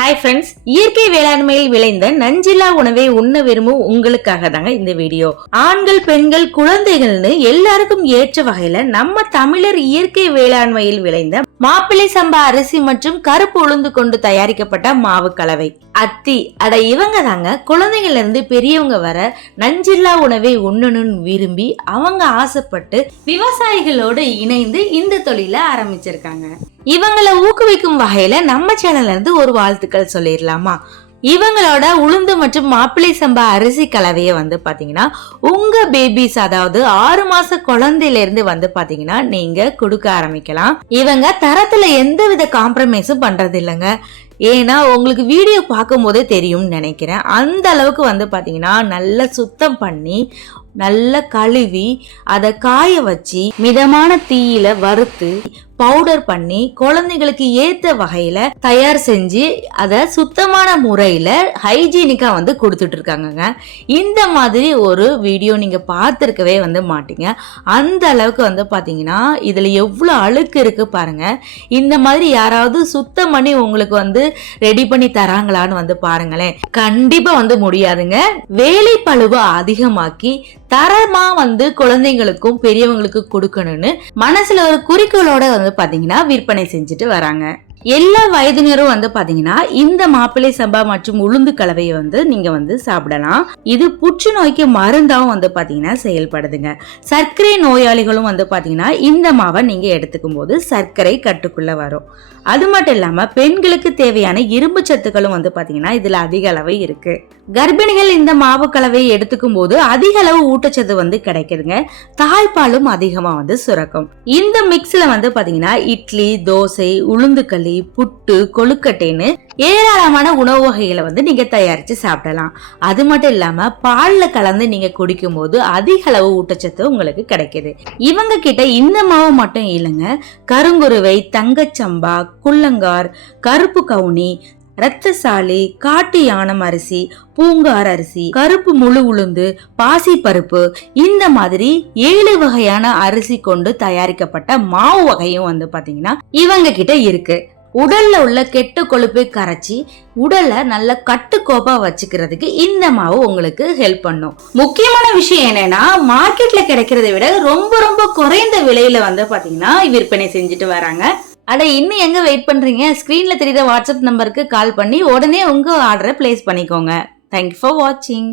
Hi friends இயற்கை வேளாண்மையில் விளைந்த நஞ்சில்லா உணவை உண்ண விரும்பும் உங்களுக்காக தாங்க இந்த வீடியோ. ஆண்கள் பெண்கள் குழந்தைகள்னு எல்லாருக்கும் ஏற்ற வகையில நம்ம தமிழர் இயற்கை வேளாண்மையில் விளைந்த மாப்பிள்ளை சம்பா அரிசி மற்றும் கருப்பு உளுந்து கொண்டு தயாரிக்கப்பட்ட மாவு கலவை. அத்தி. அட இவங்க தாங்க குழந்தைங்கள்லேருந்து பெரியவங்க வர நஞ்சில்லா உணவை உண்ணணும்னு விரும்பி அவங்க ஆசைப்பட்டு விவசாயிகளோடு இணைந்து இந்த தொழிலை ஆரம்பிச்சிருக்காங்க. இவங்களை ஊக்குவிக்கும் வகையில நம்ம சேனல்ல இருந்து ஒரு வாழ்த்துக்கள் சொல்லிடலாமா? இவங்களோட உளுந்து மற்றும் மாப்பிள்ளை சம்பா அரிசி கலவையை வந்து பார்த்தீங்கன்னா உங்க பேபிஸ் அதாவது ஆறு மாச குழந்தையிலேருந்து வந்து பார்த்தீங்கன்னா நீங்க கொடுக்க ஆரம்பிக்கலாம். இவங்க தரத்துல எந்த வித காம்ப்ரமைஸும் பண்றது இல்லைங்க ஏன்னா உங்களுக்கு வீடியோ பார்க்கும் போதே தெரியும்னு நினைக்கிறேன். அந்த அளவுக்கு வந்து பார்த்தீங்கன்னா நல்லா சுத்தம் பண்ணி நல்லா கழுவி அதை காய வச்சு மிதமான தீயில வறுத்து பவுடர் பண்ணி குழந்தைகளுக்கு ஏத்த வகையில தயார் செஞ்சு அதை சுத்தமான முறையில ஹைஜீனிக்கா வந்து கொடுத்துட்டு இருக்காங்கங்க இந்த மாதிரி ஒரு வீடியோ நீங்க பார்த்துருக்கவே வந்து மாட்டீங்க. அந்த அளவுக்கு வந்து பாத்தீங்கன்னா இதுல எவ்வளவு அழுக்கு இருக்கு பாருங்க. இந்த மாதிரி யாராவது சுத்தம் பண்ணி உங்களுக்கு வந்து ரெடி பண்ணி தராங்களான்னு வந்து பாருங்களேன். கண்டிப்பா வந்து முடியாதுங்க. வேலை பழுவை அதிகமாக்கி தரமா வந்து குழந்தைங்களுக்கும் பெரியவங்களுக்கும் கொடுக்கணும்னு மனசுல ஒரு குறிக்கோளோட வந்து பார்த்தீங்கன்னா விற்பனை செஞ்சுட்டு வராங்க. எல்லா வயதினரும் வந்து பாத்தீங்கன்னா இந்த மாப்பிள்ளை சம்பா மற்றும் உளுந்து கலவையை வந்து நீங்க வந்து சாப்பிடலாம். இது புற்றுநோய்க்கு மருந்தாவும் வந்து பாத்தீங்கன்னா செயல்படுதுங்க. சர்க்கரை நோயாளிகளும் வந்து பாத்தீங்கன்னா இந்த மாவை நீங்க எடுத்துக்கும் போது சர்க்கரை கட்டுக்குள்ள வரும். அது மட்டும் இல்லாம பெண்களுக்கு தேவையான இரும்பு சத்துக்களும் வந்து பாத்தீங்கன்னா இதுல அதிக அளவு இருக்கு. கர்ப்பிணிகள் இந்த மாவு கலவையை எடுத்துக்கும் போது அதிக அளவு ஊட்டச்சத்து வந்து கிடைக்குதுங்க. தாய்ப்பாலும் அதிகமா வந்து சுரக்கும். இந்த மிக்ஸ்ல வந்து பாத்தீங்கன்னா இட்லி தோசை உளுந்துக்களி புட்டு கொழுக்கட்டைன்னு ஏராளமான உணவு வகைகளை வந்து நீங்க தயாரிச்சு சாப்பிடலாம். அது மட்டும் இல்லாம பால்ல கலந்து நீங்க குடிக்கும் போது அதிக அளவு ஊட்டச்சத்து உங்களுக்கு கிடைக்குது. இவங்க கிட்ட இந்த மாவு மட்டும் இல்லைங்க. கருங்குருவை தங்கச்சம்பா குள்ளங்கார் கருப்பு கவுனி ரத்தசாலி காட்டு யானம் அரிசி பூங்கார் அரிசி கருப்பு முழு உளுந்து பாசி பருப்பு இந்த மாதிரி ஏழு வகையான அரிசி கொண்டு தயாரிக்கப்பட்ட மாவு வகையும் வந்து பாத்தீங்கன்னா இவங்க கிட்ட இருக்கு. உடல்ல உள்ள கெட்ட கொழுப்பை கரைச்சி உடலை நல்ல கட்டுக்கோப்பா வச்சுக்கிறதுக்கு இந்த மாவு உங்களுக்கு ஹெல்ப் பண்ணும். முக்கியமான விஷயம் என்னன்னா மார்க்கெட்ல கிடைக்கிறத விட ரொம்ப ரொம்ப குறைந்த விலையில வந்து பாத்தீங்கன்னா விற்பனை செஞ்சுட்டு வராங்க. அட இன்னும் எங்க வெயிட் பண்றீங்க? ஸ்கிரீன்ல தெரியுற வாட்ஸ்அப் நம்பருக்கு கால் பண்ணி உடனே உங்க ஆர்டரை பிளேஸ் பண்ணிக்கோங்க. தேங்க்யூ ஃபார் வாட்சிங்